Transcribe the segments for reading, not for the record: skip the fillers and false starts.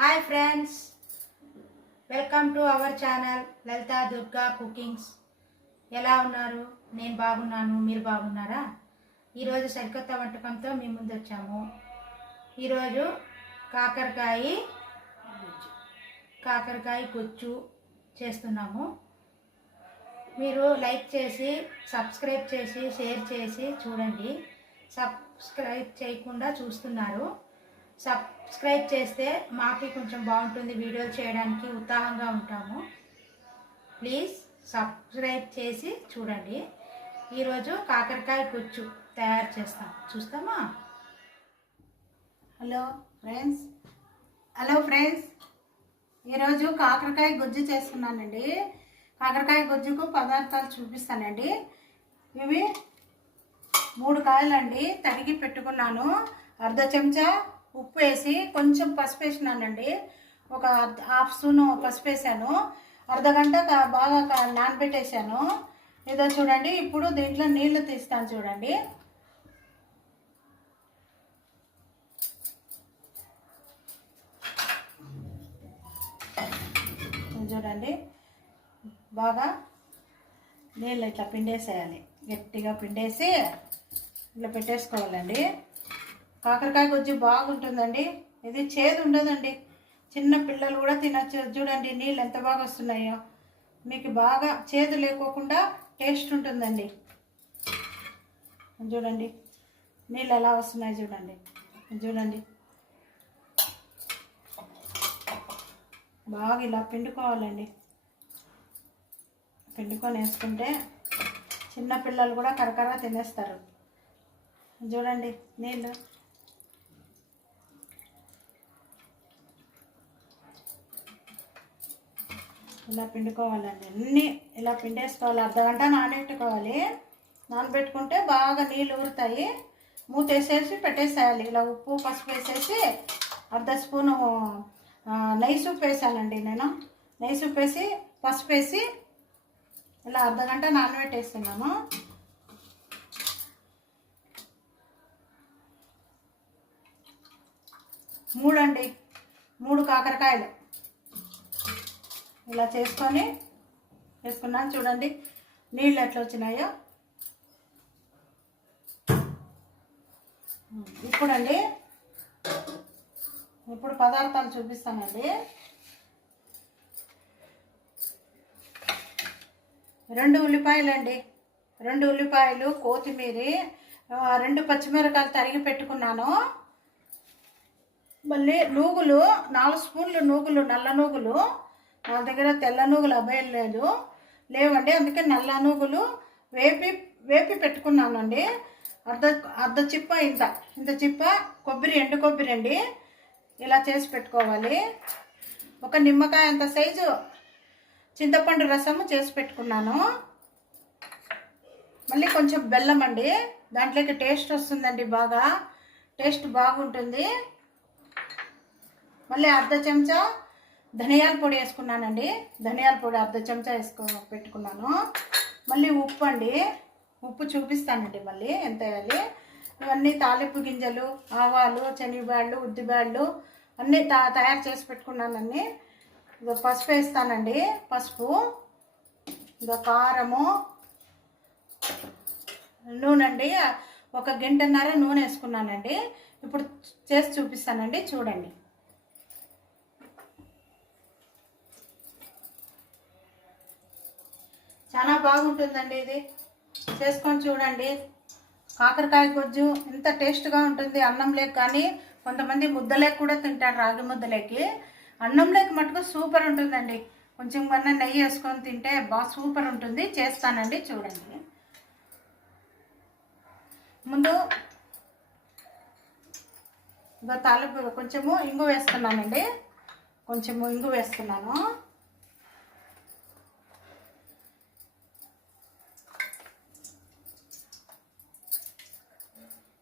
Hi friends, welcome to our channel Lalitha Durga cookings. ఎలా ఉన్నారు? నేను బాగున్నాను. మీరు బాగున్నారా? ఈరోజు సరికొత్త వంటకంతో మీ ముందు వచ్చాము. ఈరోజు కాకరకాయ గుజ్జు చేస్తున్నాము. మీరు లైక్ చేసి, సబ్స్క్రైబ్ చేసి, షేర్ చేసి చూడండి. సబ్స్క్రైబ్ చేయకుండా చూస్తున్నారు. సబ్స్క్రైబ్ చేస్తే మాకు కొంచెం బాగుంటుంది, వీడియోలు చేయడానికి ఉత్సాహంగా ఉంటాము. ప్లీజ్ సబ్స్క్రైబ్ చేసి చూడండి. ఈరోజు కాకరకాయ గుజ్జు తయారు చేస్తాం, చూస్తామా? హలో ఫ్రెండ్స్, ఈరోజు కాకరకాయ గుజ్జు చేస్తున్నానండి. కాకరకాయ గుజ్జుకు పదార్థాలు చూపిస్తానండి. ఇవి 3 కాయలండి, తరిగి పెట్టుకున్నాను. అర్ధ చెంచా ఉప్పు వేసి కొంచెం పసుపు వేసినానండి. ఒక హాఫ్ స్పూను పసుపు వేసాను. అర్ధగంట బాగా నానబెట్టేసాను. ఏదో చూడండి. ఇప్పుడు దీంట్లో నీళ్లు తీస్తాను చూడండి. చూడండి, బాగా నీళ్ళు ఇట్లా పిండేసేయాలి. గట్టిగా పిండేసి ఇట్లా పెట్టేసుకోవాలండి. కాకరకాయ గుజ్జు బాగుంటుందండి. ఇది చేదు ఉండదండి, చిన్న పిల్లలు కూడా తినచ్చు. చూడండి నీళ్ళు ఎంత బాగా వస్తున్నాయో. మీకు బాగా చేదు లేకోకుండా టేస్ట్ ఉంటుందండి. చూడండి నీళ్ళు ఎలా వస్తున్నాయి చూడండి. బాగా ఇలా పిండుకోవాలండి. పిండుకొని వేసుకుంటే చిన్న పిల్లలు కూడా కరకర తినేస్తారు. చూడండి నీళ్ళు ఇలా పిండుకోవాలండి. అన్నీ ఇలా పిండేసుకోవాలి. అర్ధగంట నానబెట్టుకోవాలి. నానబెట్టుకుంటే బాగా నీళ్ళు ఊరుతాయి. మూత వేసేసి పెట్టేసేయాలి. ఇలా ఉప్పు పసుపు వేసేసి అర్ధ స్పూను నెయ్యి సూప్ వేసానండి. నేను నెయ్యి సూప్ వేసి పసుపు వేసి ఇలా అర్ధగంట నానబెట్టేస్తున్నాను. మూడు కాకరకాయలు ఇలా చేసుకొని వేసుకున్నాను. చూడండి నీళ్ళు ఎట్లా వచ్చినాయో. ఇప్పుడు పదార్థాలు చూపిస్తానండి. 2 ఉల్లిపాయలండి, 2 ఉల్లిపాయలు, కొత్తిమీర, 2 పచ్చిమిరకాయలు తరిగి పెట్టుకున్నాను. మళ్ళీ నూగులు 4 స్పూన్లు నూగులు, నల్ల నూగులు. నా దగ్గర తెల్ల నూగులు అబ్బాయిలేదు లేవండి, అందుకే నల్ల నూగులు వేపి పెట్టుకున్నానండి. అర్ధ చిప్ప ఇంత చిప్ప కొబ్బరి, ఎండు కొబ్బరి అండి. ఇలా చేసి పెట్టుకోవాలి. ఒక నిమ్మకాయ అంత సైజు చింతపండు రసము చేసి పెట్టుకున్నాను. మళ్ళీ కొంచెం బెల్లం అండి, దాంట్లోకి టేస్ట్ వస్తుందండి, బాగా టేస్ట్ బాగుంటుంది. మళ్ళీ అర్ధ చెంచా ధనియాల పొడి వేసుకున్నానండి. ధనియాల పొడి అర్ధ చెంచా పెట్టుకున్నాను. మళ్ళీ ఉప్పు అండి, ఉప్పు చూపిస్తానండి మళ్ళీ ఎంత వేయాలి. ఇవన్నీ తాలింపు గింజలు, ఆవాలు, శనగబ్యాళ్ళు, ఉద్దిబ్యాళ్ళు అన్నీ తయారు చేసి పెట్టుకున్నానండి. ఇదో పసుపు వేస్తానండి. పసుపు, ఇదో కారము, నూనె అండి. 1 గంటన్నర నూనె వేసుకున్నానండి. ఇప్పుడు చేసి చూపిస్తానండి, చూడండి. చాలా బాగుంటుందండి, ఇది చేసుకొని చూడండి. కాకరకాయ గుజ్జు ఎంత టేస్ట్గా ఉంటుంది. అన్నం లేక కానీ కొంతమంది ముద్దలేక కూడా తింటారు, రాగి ముద్దలేకి. అన్నం లేక మటుకు సూపర్ ఉంటుందండి. కొంచెం కన్నా నెయ్యి వేసుకొని తింటే బాగా సూపర్ ఉంటుంది. చేస్తానండి, చూడండి. ముందు తాలింపు కొంచెము ఇంగు వేస్తున్నానండి. కొంచెము ఇంగు వేస్తున్నాను.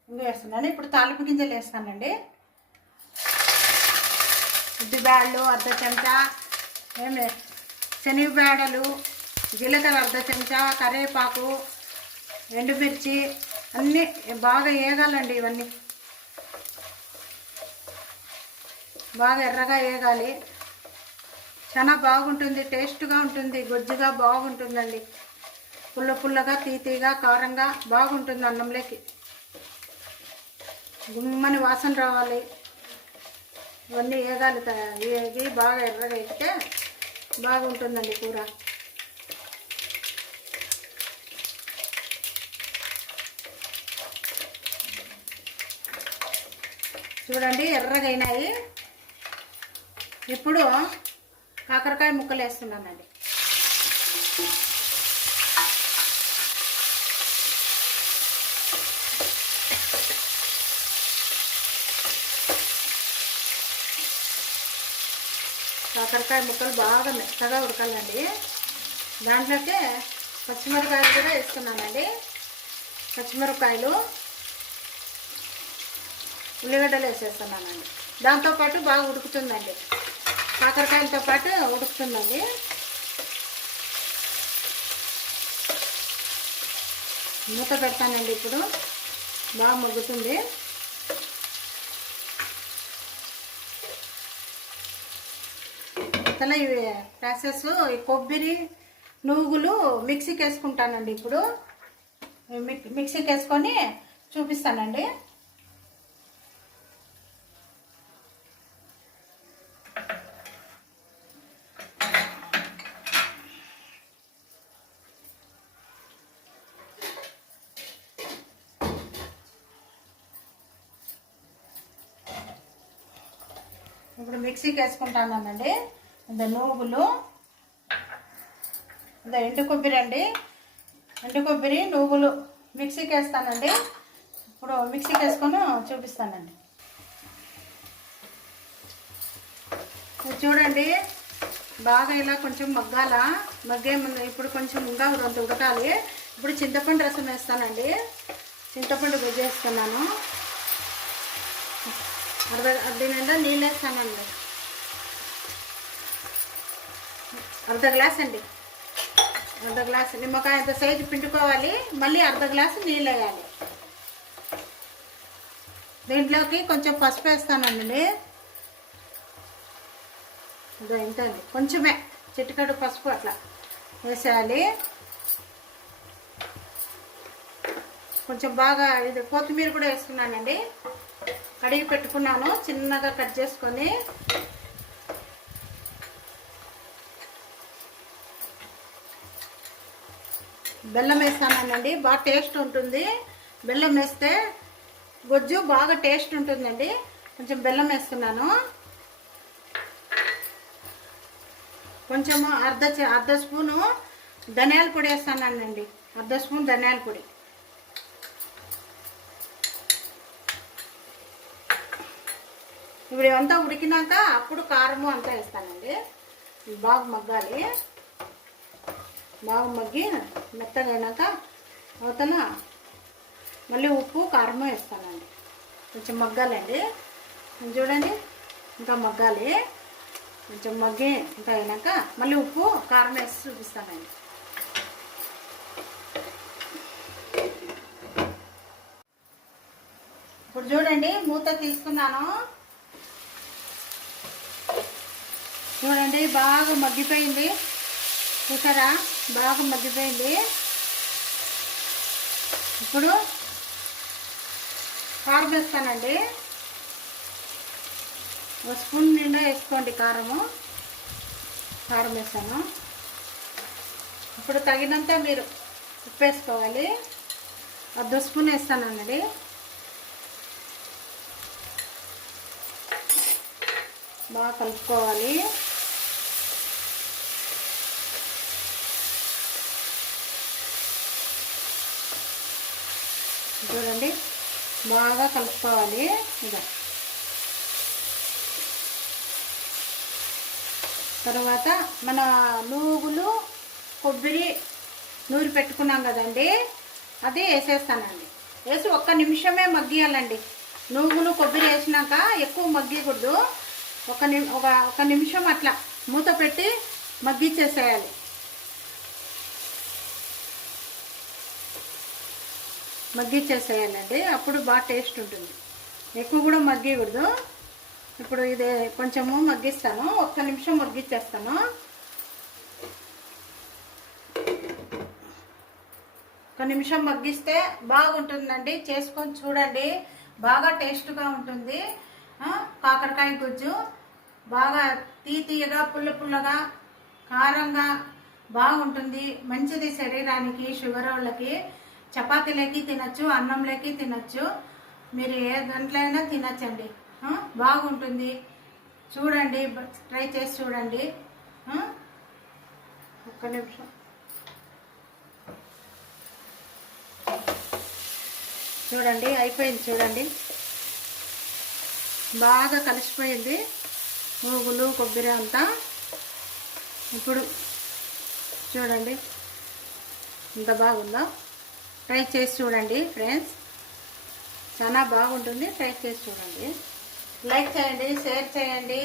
వేస్తున్నాను. ఇప్పుడు తాలింపు గింజలు వేస్తానండి. ఉద్దిబ్యాళ్ళు అర్ధ చెంచా, శనగబ్యాడలు, జీలకర్ర అర్ధ చెంచా, కరివేపాకు, ఎండుమిర్చి అన్నీ బాగా వేగాలండి. ఇవన్నీ బాగా ఎర్రగా వేగాలి. చాలా బాగుంటుంది, టేస్ట్గా ఉంటుంది, గొజ్జుగా బాగుంటుందండి. పుల్ల పుల్లగా తీతీగా కారంగా బాగుంటుంది. అన్నంలోకి గుమ్మని వాసన రావాలి. ఇవన్నీ వేగాలి, వేగి బాగా ఎర్రగా వేగితే బాగుంటుందండి కూర. చూడండి ఎర్రగా అయినాయి. ఇప్పుడు కాకరకాయ ముక్కలు వేస్తున్నానండి. కాకరకాయ ముక్కలు బాగా మెత్తగా ఉడకాలండి. దాంట్లోకి పచ్చిమిరపకాయలు కూడా వేస్తున్నానండి. పచ్చిమిరపకాయలు, ఉల్లిగడ్డలు వేసేస్తున్నానండి. దాంతోపాటు బాగా ఉడుకుతుందండి, కాకరకాయలతో పాటు ఉడుకుతుందండి. మూత పెడతానండి. ఇప్పుడు బాగా మగ్గుతుంది. అసలు ఇవి ప్రాసెస్ కొబ్బరి నువ్వులు మిక్సీకి వేసుకుంటానండి. ఇప్పుడు మిక్సీకి వేసుకొని చూపిస్తానండి. ఇప్పుడు మిక్సీకి వేసుకుంటానండి. ఇంత నువ్వులు, ఇంత ఎండు కొబ్బరి అండి. ఎండు కొబ్బరి నువ్వులు మిక్సీకి వేస్తానండి. ఇప్పుడు మిక్సీకి వేసుకొని చూపిస్తానండి. చూడండి బాగా ఇలా కొంచెం మగ్గే ముందు ఇప్పుడు కొంచెం ఇంకా కొంత ఉడకాలి. ఇప్పుడు చింతపండు రసం వేస్తానండి. చింతపండు గుజ్జు వేస్తున్నాను. అర్ధ నిండా నీళ్ళు వేస్తానండి. అర్ధ గ్లాస్ అండి. అర్ధ గ్లాస్ నిమ్మకాయ అంత సైజు పిండుకోవాలి. మళ్ళీ అర్ధ గ్లాసు నీళ్ళు వేయాలి. దీంట్లోకి కొంచెం పసుపు వేస్తానండి. ఇంత అండి, కొంచెమే చిటికెడు పసుపు అట్లా వేసేయాలి. కొంచెం బాగా ఇది కొత్తిమీర కూడా వేసుకున్నానండి. కడిగి పెట్టుకున్నాను, చిన్నగా కట్ చేసుకొని. బెల్లం వేస్తానండి. బాగా టేస్ట్ ఉంటుంది. బెల్లం వేస్తే గొజ్జు బాగా టేస్ట్ ఉంటుందండి. కొంచెం బెల్లం వేస్తున్నాను. కొంచెము అర్ధ స్పూను ధనియాల పొడి వేస్తానండి. అర్ధ స్పూన్ ధనియాల పొడి. ఇప్పుడు ఇవంతా ఉడికినాక అప్పుడు కారము అంతా వేస్తానండి. బాగా మగ్గాలి. బాగా మగ్గి మెత్తగా అయినాక అవతల మళ్ళీ ఉప్పు కారము వేస్తానండి. కొంచెం మగ్గాలండి. చూడండి ఇంకా మగ్గాలి. కొంచెం మగ్గి ఇంకా అయినాక మళ్ళీ ఉప్పు కారం వేసి చూపిస్తానండి. ఇప్పుడు చూడండి మూత తీసుకున్నాను. చూడండి బాగా మగ్గిపోయింది. చూసారా బాగా మగ్గిపోయింది. ఇప్పుడు కారం వేస్తానండి. ఒక స్పూన్ నిండా వేసుకోండి కారం వేస్తాను. ఇప్పుడు తగినంత మీరు ఉప్పు వేసుకోవాలి. అర్ధ స్పూన్ వేస్తానండి. బాగా కలుపుకోవాలి. చూడండి బాగా కలుపుకోవాలి. ఇదా తర్వాత మన నువ్వులు కొబ్బరి నూరి పెట్టుకున్నాం కదండి, అది వేసేస్తానండి. వేసి ఒక్క నిమిషమే మగ్గియాలండి. నువ్వులు కొబ్బరి వేసినాక ఎక్కువ మగ్గకూడదు. ఒక నిమిషం అట్లా మూత పెట్టి మగ్గిచ్చేసేయాలి. మగ్గిచ్చేసేయాలండి. అప్పుడు బాగా టేస్ట్ ఉంటుంది. ఎక్కువ కూడా మగ్గకూడదు. ఇప్పుడు ఇది కొంచెము మగ్గిస్తాను, ఒక్క నిమిషం మగ్గిచ్చేస్తాను. ఒక నిమిషం మగ్గిస్తే బాగుంటుందండి. చేసుకొని చూడండి, బాగా టేస్ట్గా ఉంటుంది. కాకరకాయ గుజ్జు బాగా తీయగా పుల్లగా కారంగా బాగుంటుంది. మంచిది శరీరానికి, షుగర్ వాళ్ళకి. చపాతీలోకి తినచ్చు, అన్నంలోకి తినచ్చు, మీరు ఏ దాంట్లో అయినా తినచ్చండి. బాగుంటుంది. చూడండి, ట్రై చేసి చూడండి. ఒక్క నిమిషం. చూడండి, అయిపోయింది. చూడండి, బాగా కలిసిపోయింది నూగులు కొబ్బరి అంతా. ఇప్పుడు చూడండి ఎంత బాగుందో. ట్రై చేసి చూడండి ఫ్రెండ్స్, చాలా బాగుంటుంది. ట్రై చేసి చూడండి. లైక్ చేయండి, షేర్ చేయండి,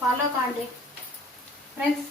ఫాలో కాండి ఫ్రెండ్స్.